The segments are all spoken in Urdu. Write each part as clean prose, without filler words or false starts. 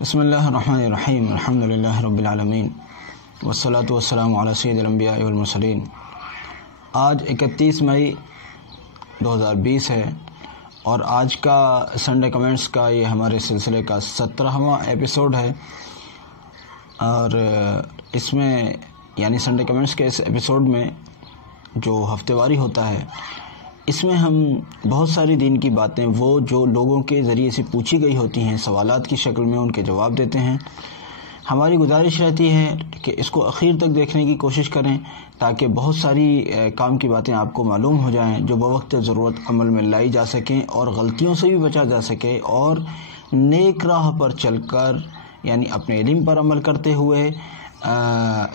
بسم اللہ الرحمن الرحیم الحمد للہ رب العالمین والصلاة والسلام علی سید الانبیاء والمرسلین۔ آج 31 مئی 2020 ہے اور آج کا سنڈے کمنٹس کا یہ ہمارے سلسلے کا 17واں ایپیسوڈ ہے، اور اس میں یعنی سنڈے کمنٹس کے اس ایپیسوڈ میں جو ہفتے واری ہوتا ہے، اس میں ہم بہت ساری دین کی باتیں وہ جو لوگوں کے ذریعے سے پوچھی گئی ہوتی ہیں سوالات کی شکل میں ان کے جواب دیتے ہیں۔ ہماری گزارش رہتی ہے کہ اس کو اخیر تک دیکھنے کی کوشش کریں تاکہ بہت ساری کام کی باتیں آپ کو معلوم ہو جائیں جو بوقت ضرورت عمل میں لائی جا سکیں اور غلطیوں سے بھی بچا جا سکے، اور نیک راہ پر چل کر یعنی اپنے علم پر عمل کرتے ہوئے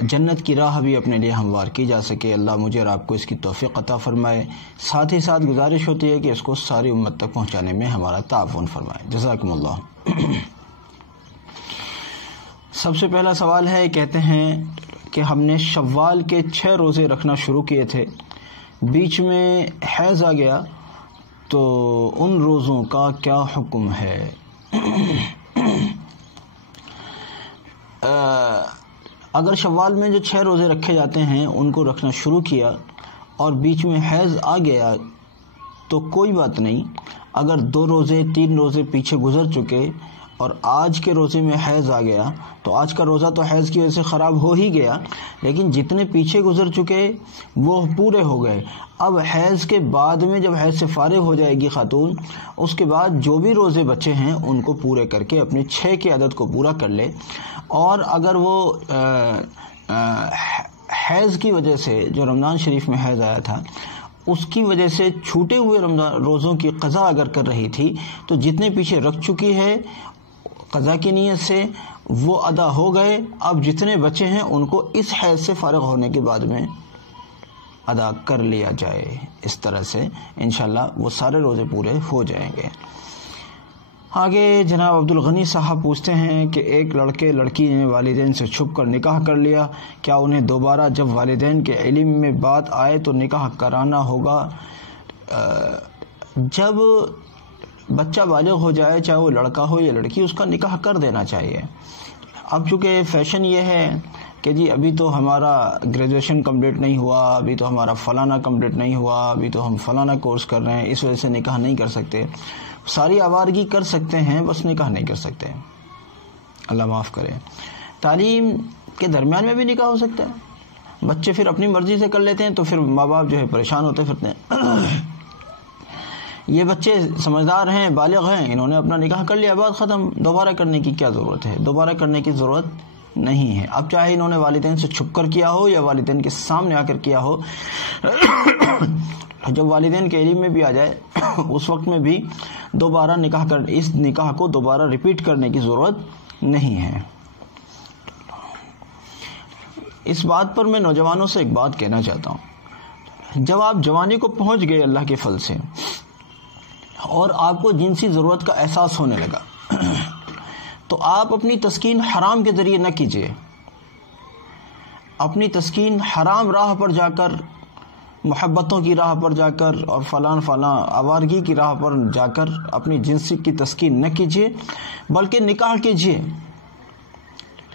جنت کی راہ بھی اپنے لیے ہموار کی جا سکے۔ اللہ مجھے اور آپ کو اس کی توفیق عطا فرمائے۔ ساتھ ہی ساتھ گزارش ہوتی ہے کہ اس کو ساری امت تک پہنچانے میں ہمارا تعاون فرمائے۔ جزاکم اللہ۔ سب سے پہلا سوال ہے، کہتے ہیں کہ ہم نے شوال کے 6 روزے رکھنا شروع کیے تھے، بیچ میں حیض آ گیا تو ان روزوں کا کیا حکم ہے؟ اگر شوال میں جو 6 روزے رکھے جاتے ہیں ان کو رکھنا شروع کیا اور بیچ میں حیض آ گیا تو کوئی بات نہیں۔ اگر 2 روزے 3 روزے پیچھے گزر چکے اور آج کے روزے میں حیض آ گیا تو آج کا روزہ تو حیض کی وجہ سے خراب ہو ہی گیا، لیکن جتنے پیچھے گزر چکے وہ پورے ہو گئے۔ اب حیض کے بعد میں جب حیض سے فارغ ہو جائے گی خاتون، اس کے بعد جو بھی روزے بچے ہیں ان کو پورے کر کے اپنے 6 کے عدد کو پورا کر لے۔ اور اگر وہ حیض کی وجہ سے جو رمضان شریف میں حیض آیا تھا اس کی وجہ سے چھوٹے ہوئے رمضان روزوں کی قضا اگر کر رہی تھی تو جتنے پیچھے رکھ چکی ہے قضا کی نیت سے وہ ادا ہو گئے۔ اب جتنے بچے ہیں ان کو اس حیض سے فارغ ہونے کے بعد میں ادا کر لیا جائے۔ اس طرح سے انشاءاللہ وہ سارے روزے پورے ہو جائیں گے۔ آگے جناب عبدالغنی صاحب پوچھتے ہیں کہ ایک لڑکے لڑکی نے والدین سے چھپ کر نکاح کر لیا، کیا انہیں دوبارہ جب والدین کے علم میں بات آئے تو نکاح کرانا ہوگا؟ جب بچہ بالغ ہو جائے، چاہے وہ لڑکا ہو یا لڑکی، اس کا نکاح کر دینا چاہیے۔ اب چونکہ فیشن یہ ہے کہ جی ابھی تو ہمارا گریجویشن کمپلیٹ نہیں ہوا، ابھی تو ہمارا فلانا کمپلیٹ نہیں ہوا، ابھی تو ہم فلانا کورس کر رہے ہیں، اس وجہ سے نکاح نہیں کر سکتے۔ ساری آوارگی کر سکتے ہیں، بس نکاح نہیں کر سکتے۔ اللہ معاف کرے۔ تعلیم کے درمیان میں بھی نکاح ہو سکتا ہے، بچے پھر اپنی مرضی سے کر لیتے ہیں تو پھر ماں باپ جو ہے پریشان ہوتے پھرتے ہیں۔ یہ بچے سمجھدار ہیں، بالغ ہیں، انہوں نے اپنا نکاح کر لیا، بات ختم۔ دوبارہ کرنے کی کیا ضرورت ہے؟ دوبارہ کرنے کی ضرورت نہیں ہے۔ اب چاہے انہوں نے والدین سے چھپ کر کیا ہو یا والدین کے سامنے آ کر کیا ہو، جب والدین کے علم میں بھی آ جائے اس وقت میں بھی دوبارہ اس نکاح کو دوبارہ ریپیٹ کرنے کی ضرورت نہیں ہے۔ اس بات پر میں نوجوانوں سے ایک بات کہنا چاہتا ہوں، جب آپ جوانی کو پہنچ گئے اللہ کے فضل سے اور آپ کو جنسی ضرورت کا احساس ہونے لگا تو آپ اپنی تسکین حرام کے ذریعے نہ کیجیے۔ اپنی تسکین حرام راہ پر جا کر، محبتوں کی راہ پر جا کر اور فلاں آوارگی کی راہ پر جا کر اپنی جنسی کی تسکین نہ کیجیے، بلکہ نکاح کیجیے۔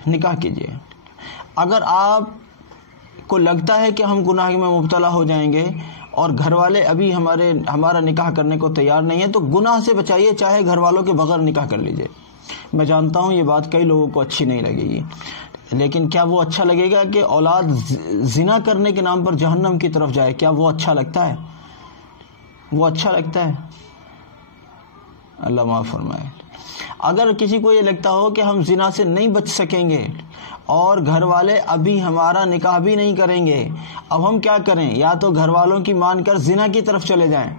نکاح کیجیے۔ اگر آپ کو لگتا ہے کہ ہم گناہ میں مبتلا ہو جائیں گے اور گھر والے ابھی ہمارا نکاح کرنے کو تیار نہیں ہے تو گناہ سے بچائیے، چاہے گھر والوں کے بغیر نکاح کر لیجیے۔ میں جانتا ہوں یہ بات کئی لوگوں کو اچھی نہیں لگے گی، لیکن کیا وہ اچھا لگے گا کہ اولاد زنا کرنے کے نام پر جہنم کی طرف جائے؟ کیا وہ اچھا لگتا ہے؟ وہ اچھا لگتا ہے؟ اللہ معاف فرمائے۔ اگر کسی کو یہ لگتا ہو کہ ہم زنا سے نہیں بچ سکیں گے اور گھر والے ابھی ہمارا نکاح بھی نہیں کریں گے، اب ہم کیا کریں؟ یا تو گھر والوں کی مان کر زنا کی طرف چلے جائیں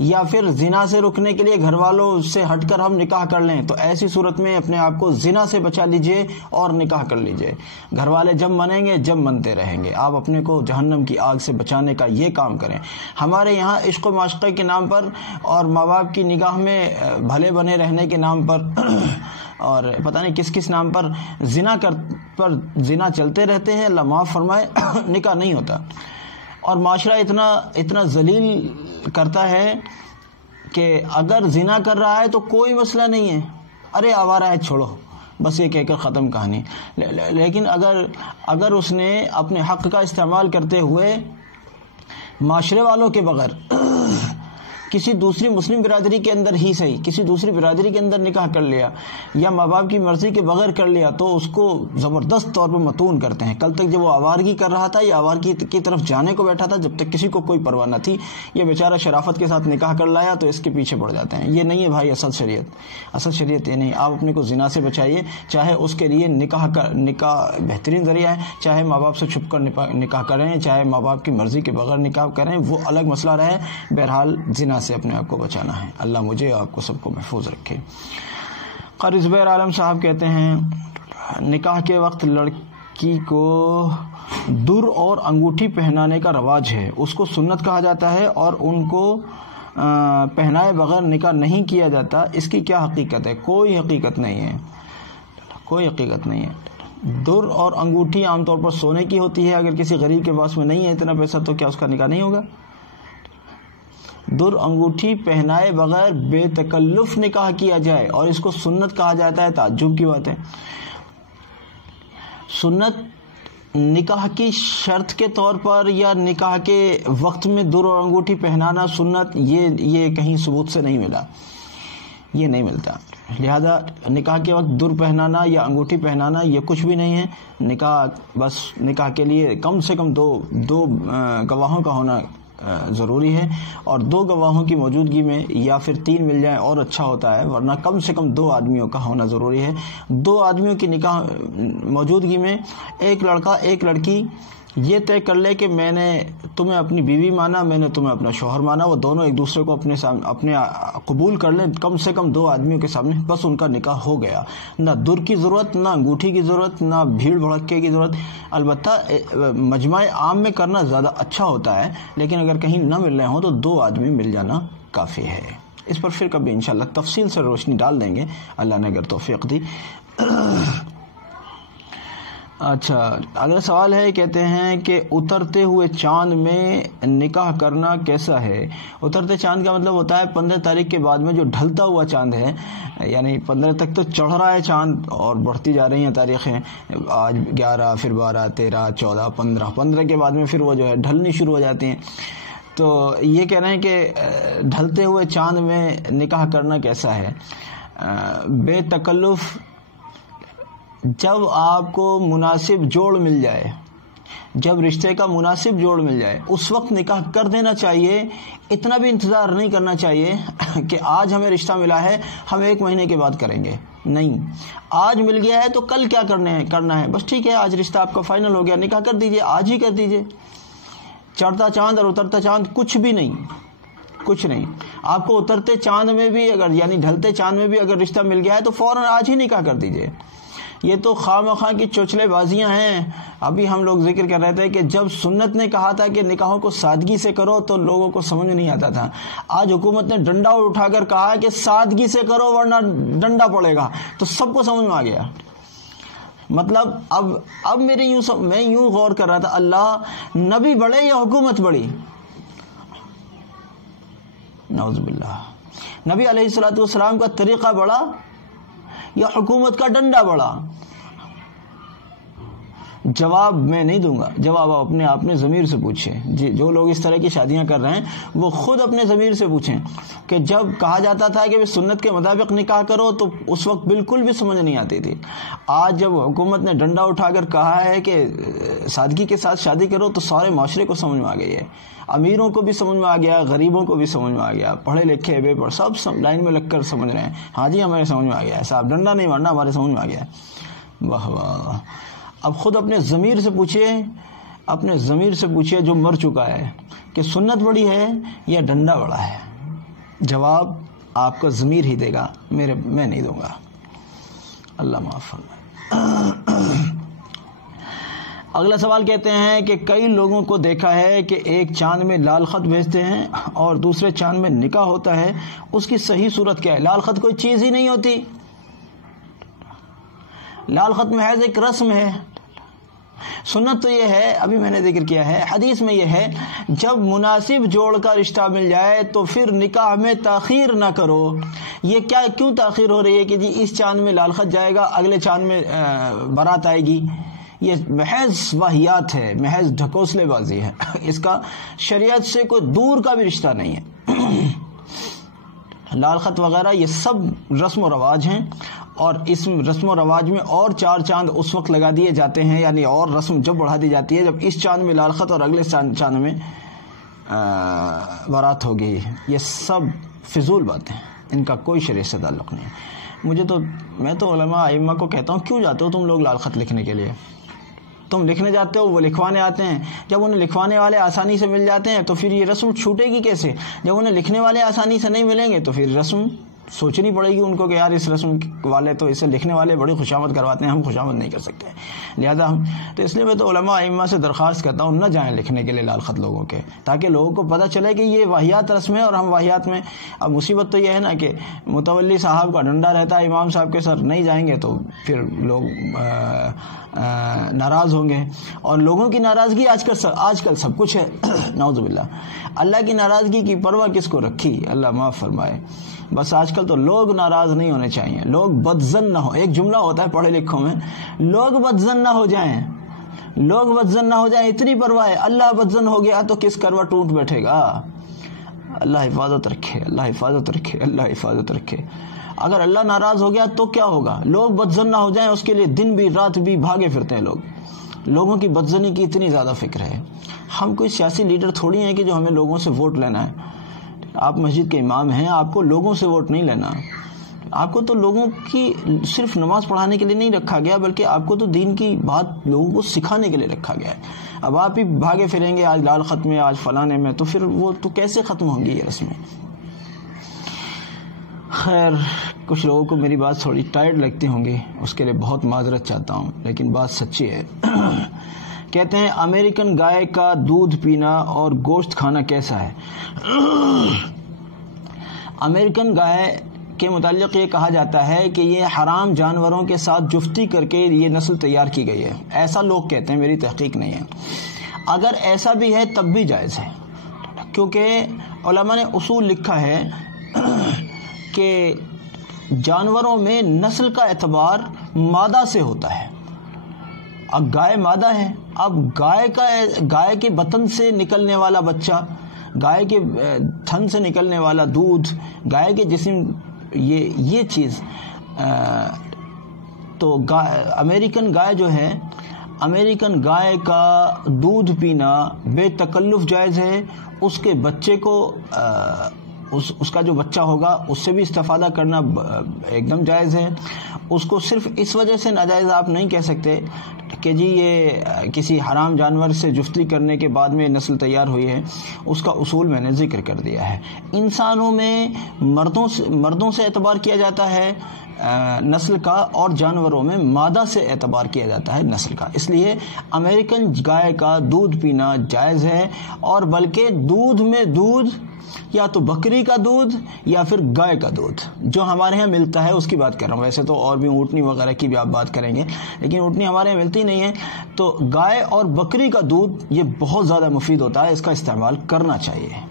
یا پھر زنا سے رکنے کے لیے گھر والوں سے ہٹ کر ہم نکاح کر لیں، تو ایسی صورت میں اپنے آپ کو زنا سے بچا لیجئے اور نکاح کر لیجئے۔ گھر والے جب منیں گے، جب منتے رہیں گے، آپ اپنے کو جہنم کی آگ سے بچانے کا یہ کام کریں۔ ہمارے یہاں عشق و معاشقے کے نام پر اور ماں باپ کی نگاہ میں بھلے بنے رہنے کے نام پر اور پتہ نہیں کس کس نام پر زنا چلتے رہتے ہیں۔ اللہ معاف فرمائے، نکاح نہیں ہوتا۔ اور معاشرہ اتنا ذلیل کرتا ہے کہ اگر زنا کر رہا ہے تو کوئی مسئلہ نہیں ہے، ارے آوارہ ہے چھوڑو، بس یہ کہہ کر ختم کہانی. لیکن اگر اس نے اپنے حق کا استعمال کرتے ہوئے معاشرے والوں کے بغیر کسی دوسری مسلم برادری کے اندر ہی صحیح کسی دوسری برادری کے اندر نکاح کر لیا یا ماں باپ کی مرضی کے بغیر کر لیا تو اس کو زبردست طور پہ متون کرتے ہیں. کل تک جب وہ آوارگی کر رہا تھا یا آوارگی کی طرف جانے کو بیٹھا تھا جب تک کسی کو کوئی پرواہ نہ تھی, یہ بیچارہ شرافت کے ساتھ نکاح کر لایا تو اس کے پیچھے پڑ جاتے ہیں. یہ نہیں ہے بھائی اصل شریعت یہ نہیں. آپ اپنے کو زنا سے بچائیے, چاہے اس کے لیے نکاح بہترین ذریعہ ہے, چاہے ماں باپ سے چھپ کر نکاح کریں, چاہے ماں باپ کی مرضی کے بغیر نکاح کریں, وہ الگ مسئلہ رہے. بہرحال زنا سے اپنے آپ کو بچانا ہے. اللہ مجھے آپ کو سب کو محفوظ رکھے. قاری زبیر عالم صاحب کہتے ہیں نکاح کے وقت لڑکی کو در اور انگوٹھی پہنانے کا رواج ہے, اس کو سنت کہا جاتا ہے اور ان کو پہنائے بغیر نکاح نہیں کیا جاتا. اس کی کیا حقیقت ہے؟ کوئی حقیقت نہیں ہے. در اور انگوٹھی عام طور پر سونے کی ہوتی ہے. اگر کسی غریب کے پاس میں نہیں ہے اتنا پیسہ تو کیا اس کا نکاح نہیں ہوگا؟ در انگوٹھی پہنائے بغیر بے تکلف نکاح کیا جائے اور اس کو سنت کہا جاتا ہے, تعجب کی بات ہے. سنت نکاح کی شرط کے طور پر یا نکاح کے وقت میں در اور انگوٹھی پہنانا سنت, یہ کہیں ثبوت سے نہیں ملا, یہ نہیں ملتا. لہذا نکاح کے وقت در پہنانا یا انگوٹھی پہنانا یہ کچھ بھی نہیں ہے. نکاح کے لیے کم سے کم دو گواہوں کا ہونا ضروری ہے, اور 2 گواہوں کی موجودگی میں یا پھر 3 مل جائیں اور اچھا ہوتا ہے, ورنہ کم سے کم 2 آدمیوں کا ہونا ضروری ہے. 2 آدمیوں کی نکاح موجودگی میں ایک لڑکا ایک لڑکی یہ طے کر لے کہ میں نے تمہیں اپنی بیوی مانا, میں نے تمہیں اپنا شوہر مانا, وہ دونوں ایک دوسرے کو اپنے قبول کر لیں کم سے کم 2 آدمیوں کے سامنے, بس ان کا نکاح ہو گیا. نہ در کی ضرورت, نہ انگوٹھی کی ضرورت, نہ بھیڑ بھڑکے کی ضرورت. البتہ مجمع عام میں کرنا زیادہ اچھا ہوتا ہے, لیکن اگر کہیں نہ مل رہے ہوں تو 2 آدمی مل جانا کافی ہے. اس پر پھر کبھی انشاءاللہ تفصیل سے روشنی ڈال دیں گے اللہ نے اگر توفیق دی. اچھا, اگلا سوال ہے, کہتے ہیں کہ اترتے ہوئے چاند میں نکاح کرنا کیسا ہے؟ اترتے چاند کا مطلب ہوتا ہے 15 تاریخ کے بعد میں جو ڈھلتا ہوا چاند ہے, یعنی 15 تک تو چڑھ رہا ہے چاند اور بڑھتی جا رہی ہیں تاریخیں, آج 11 پھر 12 13 14 15 کے بعد میں پھر وہ جو ہے ڈھلنی شروع ہو جاتی ہیں. تو یہ کہہ رہے ہیں کہ ڈھلتے ہوئے چاند میں نکاح کرنا کیسا ہے؟ بے تکلف, جب آپ کو مناسب جوڑ مل جائے, جب رشتے کا مناسب جوڑ مل جائے اس وقت نکاح کر دینا چاہیے. اتنا بھی انتظار نہیں کرنا چاہیے کہ آج ہمیں رشتہ ملا ہے ہم 1 مہینے کے بعد کریں گے. نہیں, آج مل گیا ہے تو کل کیا کرنا ہے, بس ٹھیک ہے آج رشتہ آپ کا فائنل ہو گیا, نکاح کر دیجئے, آج ہی کر دیجئے. چڑھتا چاند اور اترتا چاند کچھ بھی نہیں, کچھ نہیں. آپ کو اترتے چاند میں بھی اگر یعنی ڈھلتے چاند میں بھی اگر رشتہ مل گیا ہے تو فوراً آج ہی نکاح کر دیجئے. یہ تو خواہ مخواہ کی چوچلے بازیاں ہیں. ابھی ہم لوگ ذکر کر رہے تھے کہ جب سنت نے کہا تھا کہ نکاحوں کو سادگی سے کرو تو لوگوں کو سمجھ نہیں آتا تھا. آج حکومت نے ڈنڈا اٹھا کر کہا کہ سادگی سے کرو ورنہ ڈنڈا پڑے گا, تو سب کو سمجھ میں آ گیا. مطلب اب میں یوں غور کر رہا تھا, اللہ نبی بڑے یا حکومت بڑی؟ نعوذ باللہ. نبی علیہ الصلوۃ والسلام کا طریقہ بڑا یا حکومت کا ڈنڈا بڑا؟ جواب میں نہیں دوں گا, جواب آپ اپنے ضمیر سے پوچھیں. جو لوگ اس طرح کی شادیاں کر رہے ہیں وہ خود اپنے ضمیر سے پوچھیں کہ جب کہا جاتا تھا کہ سنت کے مطابق نکاح کرو تو اس وقت بالکل بھی سمجھ نہیں آتی تھی. آج جب حکومت نے ڈنڈا اٹھا کر کہا ہے کہ سادگی کے ساتھ شادی کرو تو سارے معاشرے کو سمجھ میں آ گئی ہے. امیروں کو بھی سمجھ میں آ گیا, غریبوں کو بھی سمجھ میں آ گیا, پڑھے لکھے بے پڑھ سب لائن میں لگ کر سمجھ رہے ہیں. ہاں جی ہمارے سمجھ میں آ گیا ہے صاحب, ڈنڈا نہیں مارنا, ہمارے سمجھ میں آ گیا. واہ واہ. اب خود اپنے ضمیر سے پوچھئے, اپنے ضمیر سے پوچھئے جو مر چکا ہے کہ سنت بڑی ہے یا ڈنڈا بڑا ہے. جواب آپ کا ضمیر ہی دے گا, میں نہیں دوں گا. اللہ معاف فرمائے. اگلا سوال کہتے ہیں کہ کئی لوگوں کو دیکھا ہے کہ ایک چاند میں لال خط بھیجتے ہیں اور دوسرے چاند میں نکاح ہوتا ہے, اس کی صحیح صورت کیا ہے؟ لال خط کوئی چیز ہی نہیں ہوتی. لال خط محض ایک رسم ہے, سنت تو یہ ہے، ابھی میں نے ذکر کیا ہے، حدیث میں یہ ہے جب مناسب جوڑ کا رشتہ مل جائے تو پھر نکاح میں تاخیر نہ کرو۔ یہ کیوں تاخیر ہو رہی ہے کہ جی اس چاند میں لال خط جائے گا، اگلے چاند میں بارات آئے گی؟ یہ محض واہیات ہے، محض ڈھکوسلے بازی ہے، اس کا شریعت سے کوئی دور کا بھی رشتہ نہیں ہے۔ لال خط وغیرہ یہ سب رسم و رواج ہیں، اور اس رسم و رواج میں اور 4 چاند اس وقت لگا دیے جاتے ہیں، یعنی اور رسم جب بڑھا دی جاتی ہے جب اس چاند میں لال خط اور اگلے چاند میں بارات ہوگی۔ یہ سب فضول باتیں ہیں، ان کا کوئی شریعت سے تعلق نہیں۔ میں تو علماء ائمہ کو کہتا ہوں، کیوں جاتے ہو تم لوگ لال خط لکھنے کے لیے؟ تم لکھنے جاتے ہو، وہ لکھوانے آتے ہیں، جب انہیں لکھوانے والے آسانی سے مل جاتے ہیں تو پھر یہ رسم چھوٹے گی کیسے؟ جب انہیں لکھنے والے آسانی سے نہیں ملیں گے تو پھر رسم سوچنی پڑے گی ان کو کہ یار اس رسم والے تو اسے لکھنے والے بڑی خوشامد کرواتے ہیں، ہم خوشامد نہیں کر سکتے، لہذا تو اس لیے میں تو علماء ائمہ سے درخواست کرتا ہوں نہ جائیں لکھنے کے لیے لال خط لوگوں کے، تاکہ لوگوں کو پتہ چلے کہ یہ واہیات رسم ہے اور ہم واہیات میں۔ اب مصیبت تو یہ ہے نا کہ متولی صاحب کا ڈنڈا رہتا ہے امام صاحب کے سر، نہیں جائیں گے تو پھر لوگ ناراض ہوں گے، اور لوگوں کی ناراضگی آج کل سب کچھ ہے، نعوذ باللہ۔ اللہ کی ناراضگی کی پرواہ کس کو رکھی، اللہ معاف فرمائے۔ بس آج کل تو لوگ ناراض نہیں ہونے چاہیے، لوگ بدظن نہ ہو۔ ایک جملہ ہوتا ہے پڑھے لکھوں میں، لوگ بدظن نہ ہو جائیں، لوگ بدظن نہ ہو جائیں، اتنی پرواہ ہے۔ اللہ بدظن ہو گیا تو کس کروا ٹوٹ بیٹھے گا؟ اللہ حفاظت رکھے، اللہ حفاظت رکھے، اللہ حفاظت رکھے۔ اگر اللہ ناراض ہو گیا تو کیا ہوگا؟ لوگ بدظن نہ ہو جائیں، اس کے لیے دن بھی رات بھی بھاگے پھرتے ہیں لوگ۔ لوگوں کی بدظنی کی اتنی زیادہ فکر ہے۔ ہم کوئی سیاسی لیڈر تھوڑی ہیں کہ جو ہمیں لوگوں سے ووٹ لینا ہے۔ آپ مسجد کے امام ہیں، آپ کو لوگوں سے ووٹ نہیں لینا، آپ کو تو لوگوں کی صرف نماز پڑھانے کے لیے نہیں رکھا گیا، بلکہ آپ کو تو دین کی بات لوگوں کو سکھانے کے لیے رکھا گیا ہے۔ اب آپ ہی بھاگے پھریں گے آج لال خط میں، آج فلانے میں، تو پھر وہ تو کیسے ختم ہوں گی یہ رسمیں؟ خیر، کچھ لوگوں کو میری بات تھوڑی ٹائٹ لگتی ہوں گی، اس کے لیے بہت معذرت چاہتا ہوں، لیکن بات سچی ہے۔ کہتے ہیں امریکن گائے کا دودھ پینا اور گوشت کھانا کیسا ہے؟ امریکن گائے کے متعلق یہ کہا جاتا ہے کہ یہ حرام جانوروں کے ساتھ جفتی کر کے یہ نسل تیار کی گئی ہے، ایسا لوگ کہتے ہیں، میری تحقیق نہیں ہے۔ اگر ایسا بھی ہے تب بھی جائز ہے، کیونکہ علماء نے اصول لکھا ہے کہ جانوروں میں نسل کا اعتبار مادہ سے ہوتا ہے۔ اب گائے مادہ ہے، اب گائے کے بطن سے نکلنے والا بچہ، گائے کے تھن سے نکلنے والا دودھ، گائے کے جسم، یہ چیز تو امریکن گائے جو ہے، امریکن گائے کا دودھ پینا بے تکلف جائز ہے۔ اس کے بچے کو اس کا جو بچہ ہوگا اس سے بھی استفادہ کرنا ایک دم جائز ہے۔ اس کو صرف اس وجہ سے ناجائز آپ نہیں کہہ سکتے کہ جی یہ کسی حرام جانور سے جفتی کرنے کے بعد میں نسل تیار ہوئی ہے، اس کا اصول میں نے ذکر کر دیا ہے۔ انسانوں میں مردوں سے اعتبار کیا جاتا ہے نسل کا، اور جانوروں میں مادہ سے اعتبار کیا جاتا ہے نسل کا۔ اس لیے امریکن گائے کا دودھ پینا جائز ہے، اور بلکہ دودھ میں دودھ یا تو بکری کا دودھ یا پھر گائے کا دودھ جو ہمارے ہاں ملتا ہے اس کی بات کر رہا ہوں۔ ویسے تو اور بھی اونٹنی وغیرہ کی بھی آپ بات کریں گے، لیکن اونٹنی ہمارے یہاں ملتی نہیں ہے، تو گائے اور بکری کا دودھ یہ بہت زیادہ مفید ہوتا ہے، اس کا استعمال کرنا چاہیے۔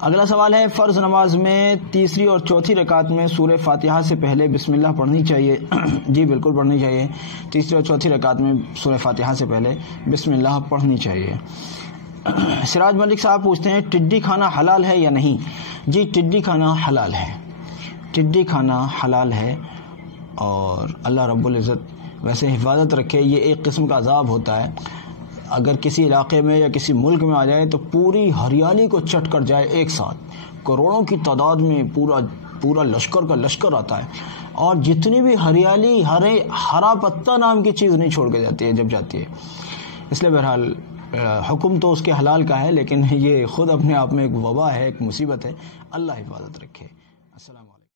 اگلا سوال ہے، فرض نماز میں تیسری اور چوتھی رکعت میں سورہ فاتحہ سے پہلے بسم اللہ پڑھنی چاہیے؟ جی بالکل پڑھنی چاہیے، تیسری اور چوتھی رکعت میں سورہ فاتحہ سے پہلے بسم اللہ پڑھنی چاہیے۔ سراج ملک صاحب پوچھتے ہیں ٹڈی کھانا حلال ہے یا نہیں؟ جی ٹڈی کھانا حلال ہے، ٹڈی کھانا حلال ہے، اور اللہ رب العزت ویسے حفاظت رکھے، یہ ایک قسم کا عذاب ہوتا ہے۔ اگر کسی علاقے میں یا کسی ملک میں آ جائے تو پوری ہریالی کو چٹ کر جائے ایک ساتھ، کروڑوں کی تعداد میں پورا لشکر کا لشکر آتا ہے، اور جتنی بھی ہریالی، ہرا پتہ نام کی چیز نہیں چھوڑ کے جاتی ہے جب جاتی ہے۔ اس لیے بہرحال حکم تو اس کے حلال کا ہے، لیکن یہ خود اپنے آپ میں ایک وبا ہے، ایک مصیبت ہے۔ اللہ حفاظت رکھے۔ السلام علیکم۔